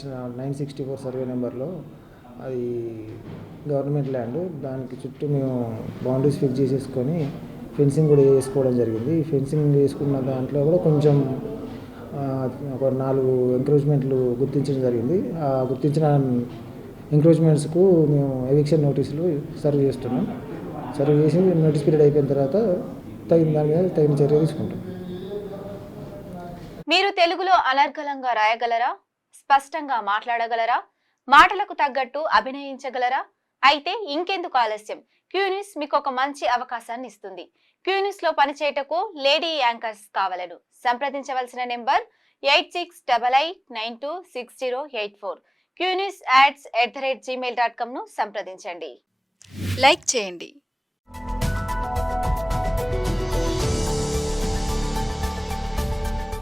సంబంధించిన 964 సర్వే నెంబర్లో అది గవర్నమెంట్ ల్యాండ్. దానికి చుట్టూ మేము బౌండరీస్ ఫిక్స్ చేసేసుకొని ఫెన్సింగ్ కూడా వేసుకోవడం జరిగింది. ఈ ఫెన్సింగ్ వేసుకున్న దాంట్లో కూడా కొంచెం ఒక 4 ఎంక్రోచ్మెంట్లు గుర్తించడం జరిగింది. ఆ గుర్తించిన ఎంక్రోచ్మెంట్స్కు మేము ఎవిక్షన్ నోటీసులు సర్వ్ చేస్తున్నాం. సర్వ్ చేసి నోటీస్ పీరియడ్ అయిపోయిన తర్వాత దాని మీద తగిన చర్య తీసుకుంటాం. మీరు తెలుగులో అనర్గళంగా రాయగలరా? స్పష్టంగా మాట్లాడగలరా? మాటలకు తగ్గట్టు అభినయించగలరా? అయితే ఇంకెందుకు ఆలస్యం? క్యూన్యూస్ మీకు ఒక మంచి అవకాశాన్ని ఇస్తుంది. క్యూన్యూస్ లో పనిచేయటకు లేడీ యాంకర్స్ కావాలను సంప్రదించవలసిన నెంబర్ 8688926084. QNewsAds@gmail.com ను సంప్రదించండి. లైక్ చేయండి.